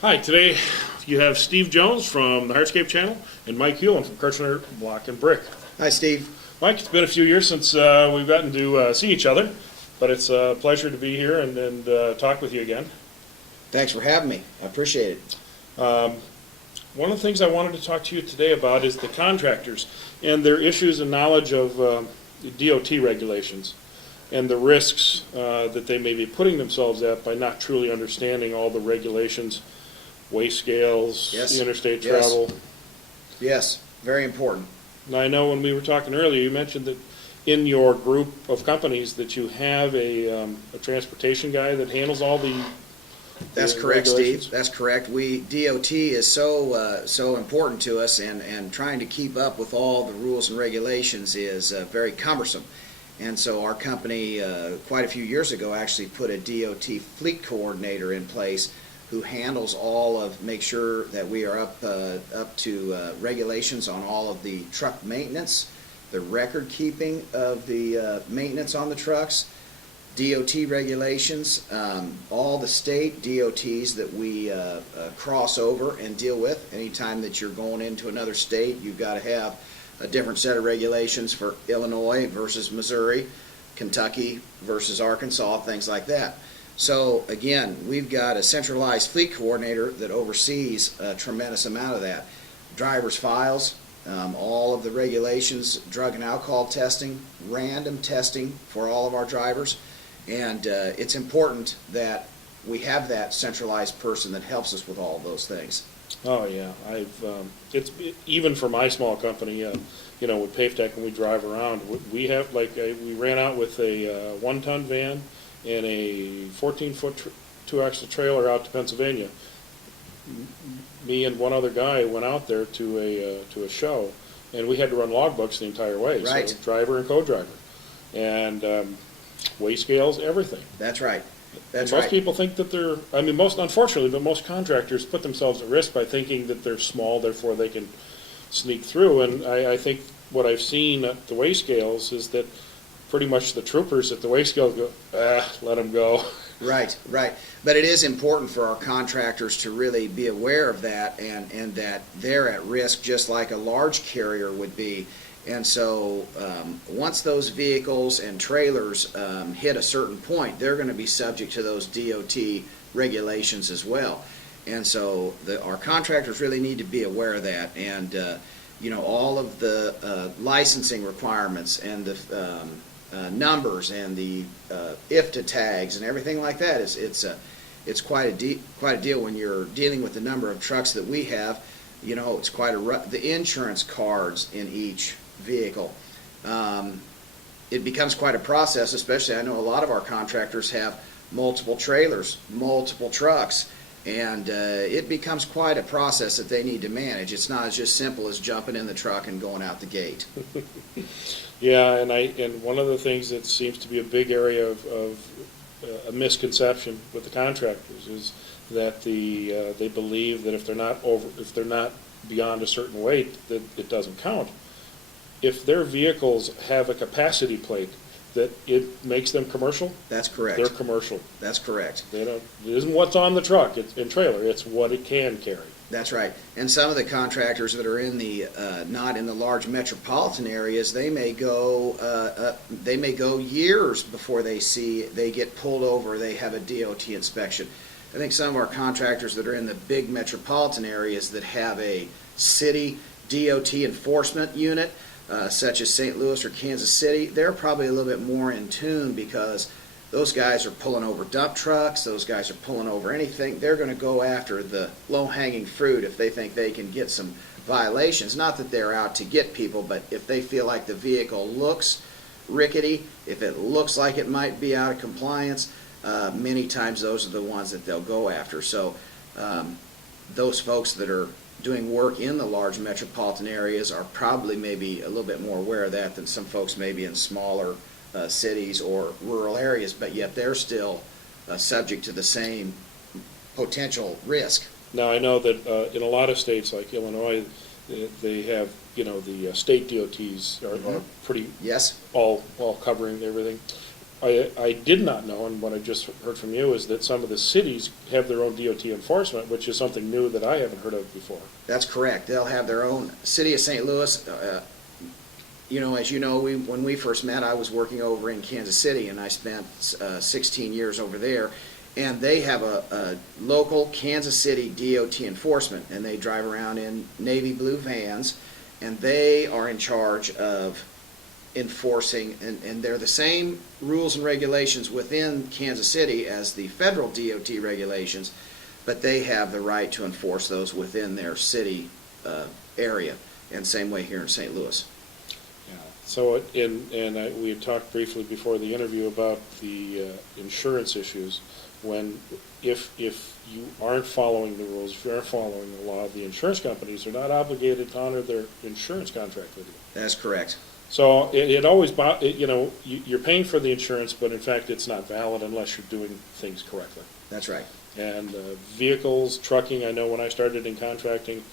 Hi, today you have Steve Jones from the Hardscape channel and Mike Hulen from Kirchner Block and Brick. Hi, Steve. Mike, it's been a few years since we've gotten to see each other, but it's a pleasure to be here and talk with you again. Thanks for having me. I appreciate it. One of the things I wanted to talk to you today about is the contractors and their issues and knowledge of DOT regulations and the risks that they may be putting themselves at by not truly understanding all the regulations, waste scales, Yes. interstate Yes. travel. Yes, very important. Now, I know when we were talking earlier, you mentioned that in your group of companies that you have a transportation guy that handles all the That's correct, regulations. Steve. That's correct. DOT is so important to us, and trying to keep up with all the rules and regulations is very cumbersome. And so our company, quite a few years ago, actually put a DOT fleet coordinator in place who handles make sure that we are up to regulations on all of the truck maintenance, the record keeping of the maintenance on the trucks, DOT regulations, all the state DOTs that we cross over and deal with. Anytime that you're going into another state, you've got to have a different set of regulations for Illinois versus Missouri, Kentucky versus Arkansas, things like that. So again, we've got a centralized fleet coordinator that oversees a tremendous amount of that. Driver's files, all of the regulations, drug and alcohol testing, random testing for all of our drivers. And it's important that we have that centralized person that helps us with all of those things. Oh yeah, even for my small company, with PaveTech, when we drive around, we have we ran out with a 1-ton van and a 14-foot 2-axle trailer out to Pennsylvania. Me and one other guy went out there to a show, and we had to run logbooks the entire way. Right. So driver and co-driver, and weigh scales, everything. That's right. That's Most right. people think that unfortunately, but most contractors put themselves at risk by thinking that they're small, therefore they can sneak through. And I think what I've seen at the weigh scales is that pretty much the troopers at the weigh scales go, let them go. Right, right. But it is important for our contractors to really be aware of that and that they're at risk just like a large carrier would be. And so once those vehicles and trailers hit a certain point, they're going to be subject to those DOT regulations as well. And so our contractors really need to be aware of that. And, all of the licensing requirements and the numbers and the IFTA tags and everything like that, it's quite a deal when you're dealing with the number of trucks that we have. It's quite the insurance cards in each vehicle. It becomes quite a process, especially I know a lot of our contractors have multiple trailers, multiple trucks, and it becomes quite a process that they need to manage. It's not just simple as jumping in the truck and going out the gate. Yeah, and one of the things that seems to be a big area of a misconception with the contractors is that they believe that if they're not beyond a certain weight, that it doesn't count. If their vehicles have a capacity plate that it makes them commercial, That's correct. they're commercial. That's correct. It isn't what's on the truck and trailer, it's what it can carry. That's right. And some of the contractors that are in the not in the large metropolitan areas, they may go years before they get pulled over. They have a DOT inspection. I think some of our contractors that are in the big metropolitan areas that have a city DOT enforcement unit, such as St. Louis or Kansas City, they're probably a little bit more in tune because those guys are pulling over dump trucks, those guys are pulling over anything. They're going to go after the low-hanging fruit if they think they can get some violations. Not that they're out to get people, but if they feel like the vehicle looks rickety, if it looks like it might be out of compliance, many times those are the ones that they'll go after. So those folks that are doing work in the large metropolitan areas are probably maybe a little bit more aware of that than some folks maybe in smaller cities or rural areas, but yet they're still subject to the same potential risk. Now, I know that in a lot of states like Illinois, they have, the state DOTs are pretty Yes. all covering everything. I did not know, and what I just heard from you, is that some of the cities have their own DOT enforcement, which is something new that I haven't heard of before. That's correct. They'll have their own. City of St. Louis, as you know, when we first met, I was working over in Kansas City, and I spent 16 years over there. And they have a local Kansas City DOT enforcement, and they drive around in navy blue vans, and they are in charge of enforcing, and they're the same rules and regulations within Kansas City as the federal DOT regulations, but they have the right to enforce those within their city area, and same way here in St. Louis. Yeah. So, we had talked briefly before the interview about the insurance issues. If you aren't following the rules, if you aren't following the law, the insurance companies are not obligated to honor their insurance contract with you. That's correct. So it always, you're paying for the insurance, but in fact, it's not valid unless you're doing things correctly. That's right. And vehicles, trucking, I know when I started in contracting,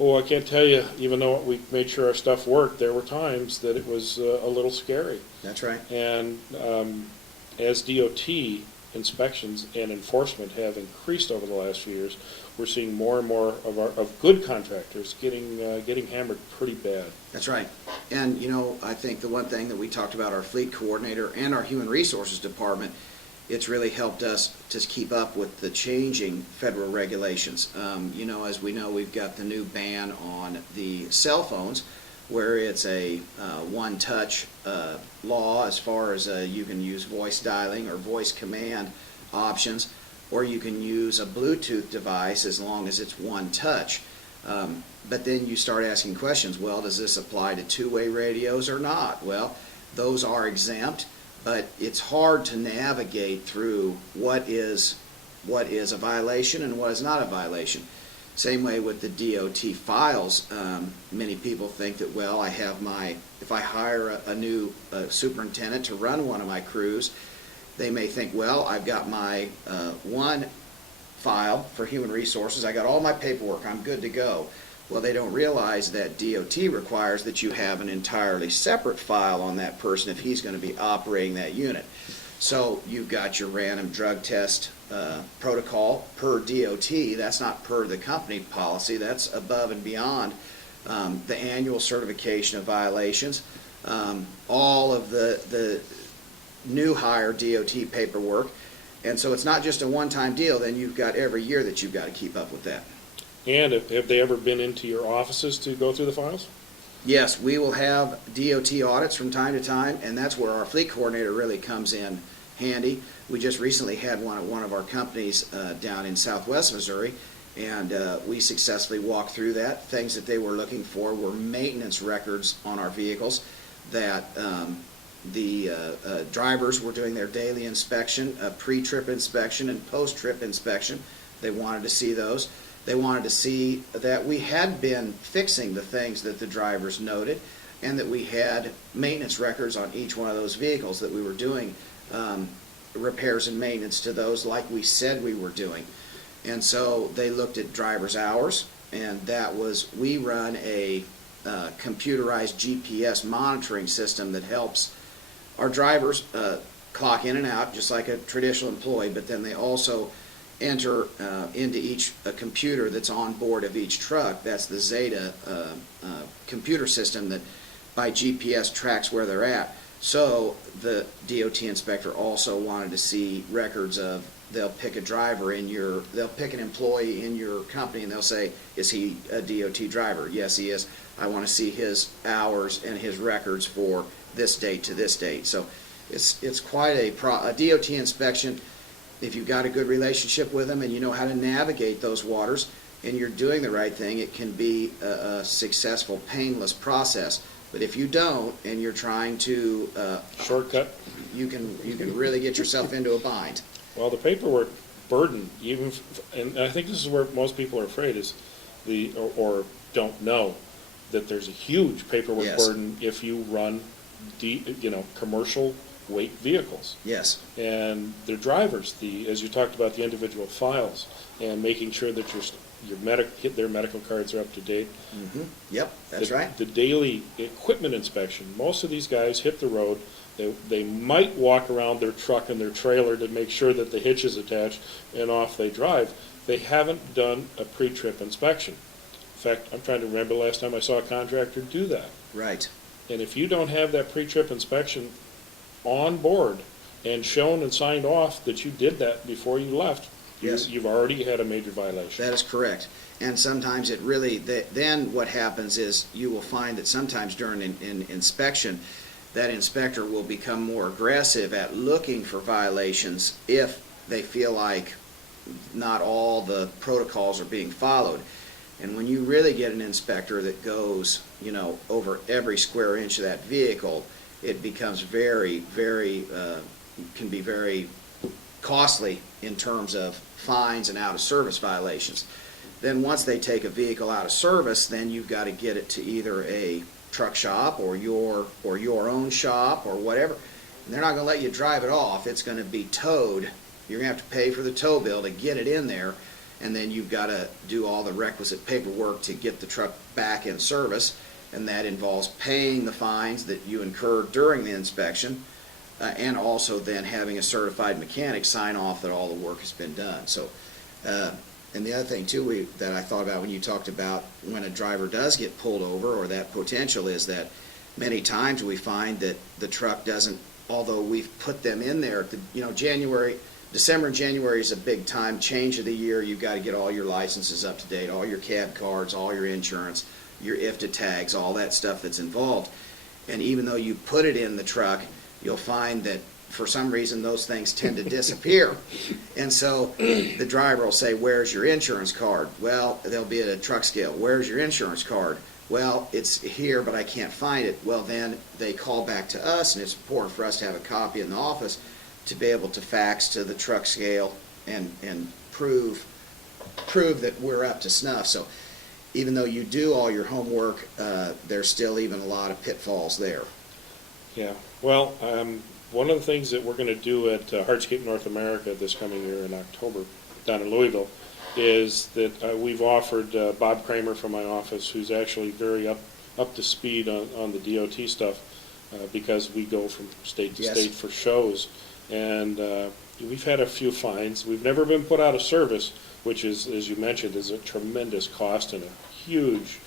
I can't tell you, even though we made sure our stuff worked, there were times that it was a little scary. That's right. And as DOT inspections and enforcement have increased over the last few years, we're seeing more and more of good contractors getting hammered pretty bad. That's right. And, I think the one thing that we talked about, our fleet coordinator and our human resources department, it's really helped us to keep up with the changing federal regulations. As we know, we've got the new ban on the cell phones, where it's a one-touch law as far as you can use voice dialing or voice command options, or you can use a Bluetooth device as long as it's one touch. But then you start asking questions, well, does this apply to two-way radios or not? Well, those are exempt, but it's hard to navigate through what is a violation and what is not a violation. Same way with the DOT files. Many people think that, well, if I hire a new superintendent to run one of my crews, they may think, well, I've got my one file for human resources, I got all my paperwork, I'm good to go. Well, they don't realize that DOT requires that you have an entirely separate file on that person if he's going to be operating that unit. So you've got your random drug test protocol per DOT. That's not per the company policy. That's above and beyond the annual certification of violations. All of the new hire DOT paperwork. And so it's not just a one-time deal. Then you've got every year that you've got to keep up with that. And have they ever been into your offices to go through the files? Yes, we will have DOT audits from time to time, and that's where our fleet coordinator really comes in handy. We just recently had one at one of our companies down in southwest Missouri, and we successfully walked through that. Things that they were looking for were maintenance records on our vehicles, that the drivers were doing their daily inspection, pre-trip inspection and post-trip inspection. They wanted to see those. They wanted to see that we had been fixing the things that the drivers noted, and that we had maintenance records on each one of those vehicles, that we were doing repairs and maintenance to those like we said we were doing. And so they looked at drivers' hours, and we run a computerized GPS monitoring system that helps our drivers clock in and out just like a traditional employee, but then they also enter into a computer that's on board of each truck. That's the Zeta computer system that by GPS tracks where they're at. So the DOT inspector also wanted to see records of, they'll pick they'll pick an employee in your company and they'll say, is he a DOT driver? Yes, he is. I want to see his hours and his records for this date to this date. So it's quite a DOT inspection. If you've got a good relationship with them and you know how to navigate those waters and you're doing the right thing, it can be a successful, painless process. But if you don't and you're trying to shortcut, you can really get yourself into a bind. Well, the paperwork burden, and I think this is where most people are afraid, is or don't know that there's a huge paperwork Yes. burden if you run commercial weight vehicles. Yes. And their drivers, as you talked about, the individual files and making sure that their medical cards are up to date. Mm-hmm. Yep, that's right. The daily equipment inspection. Most of these guys hit the road They might walk around their truck and their trailer to make sure that the hitch is attached, and off they drive. They haven't done a pre-trip inspection. In fact, I'm trying to remember the last time I saw a contractor do that. Right. And if you don't have that pre-trip inspection on board and shown and signed off that you did that before you left, Yes. you've already had a major violation. That is correct. And sometimes it really, then what happens is you will find that sometimes during an inspection, that inspector will become more aggressive at looking for violations if they feel like not all the protocols are being followed. And when you really get an inspector that goes, over every square inch of that vehicle, it becomes can be very costly in terms of fines and out-of-service violations. Then once they take a vehicle out of service, then you've got to get it to either a truck shop or your own shop or whatever. And they're not going to let you drive it off. It's going to be towed. You're going to have to pay for the tow bill to get it in there, and then you've got to do all the requisite paperwork to get the truck back in service, and that involves paying the fines that you incurred during the inspection, and also then having a certified mechanic sign off that all the work has been done. So, and the other thing too that I thought about when you talked about when a driver does get pulled over, or that potential, is that many times we find that the truck doesn't, although we've put them in there, December and January is a big time change of the year. You've got to get all your licenses up to date, all your cab cards, all your insurance, your IFTA tags, all that stuff that's involved. And even though you put it in the truck, you'll find that for some reason those things tend to disappear. And so the driver will say, "Where's your insurance card?" Well, they'll be at a truck scale. "Where's your insurance card?" "Well, it's here, but I can't find it." Well, then they call back to us, and it's important for us to have a copy in the office to be able to fax to the truck scale and prove that we're up to snuff. So even though you do all your homework, there's still even a lot of pitfalls there. Yeah, well, one of the things that we're going to do at Hardscape North America this coming year in October down in Louisville is that we've offered Bob Kramer from my office, who's actually very up to speed on the DOT stuff, because we go from state to Yes. state for shows. And we've had a few fines. We've never been put out of service, which is, as you mentioned, is a tremendous cost and a huge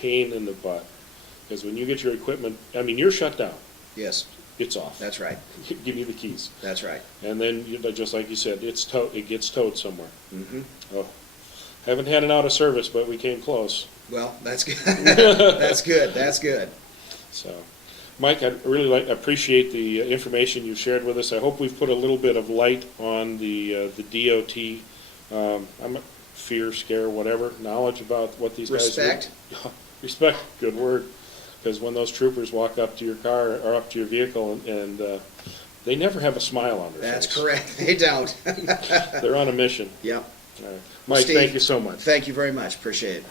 pain in the butt. Because when you get your equipment, I mean, you're shut down. Yes, It's off. that's right. Give me the keys. That's right. And then, just like you said, it gets towed somewhere. Mm-hmm. Oh, haven't had it out of service, but we came close. Well, that's good. That's good. That's good. So, Mike, I really appreciate the information you shared with us. I hope we've put a little bit of light on the DOT. I'm a fear, scare, whatever, knowledge about what these Respect. guys do. Respect, good word. Because when those troopers walk up to your car or up to your vehicle, and they never have a smile on their That's face. correct. They don't. They're on a mission. Yep. All right. Mike, Steve, thank you so much. Thank you very much. Appreciate it.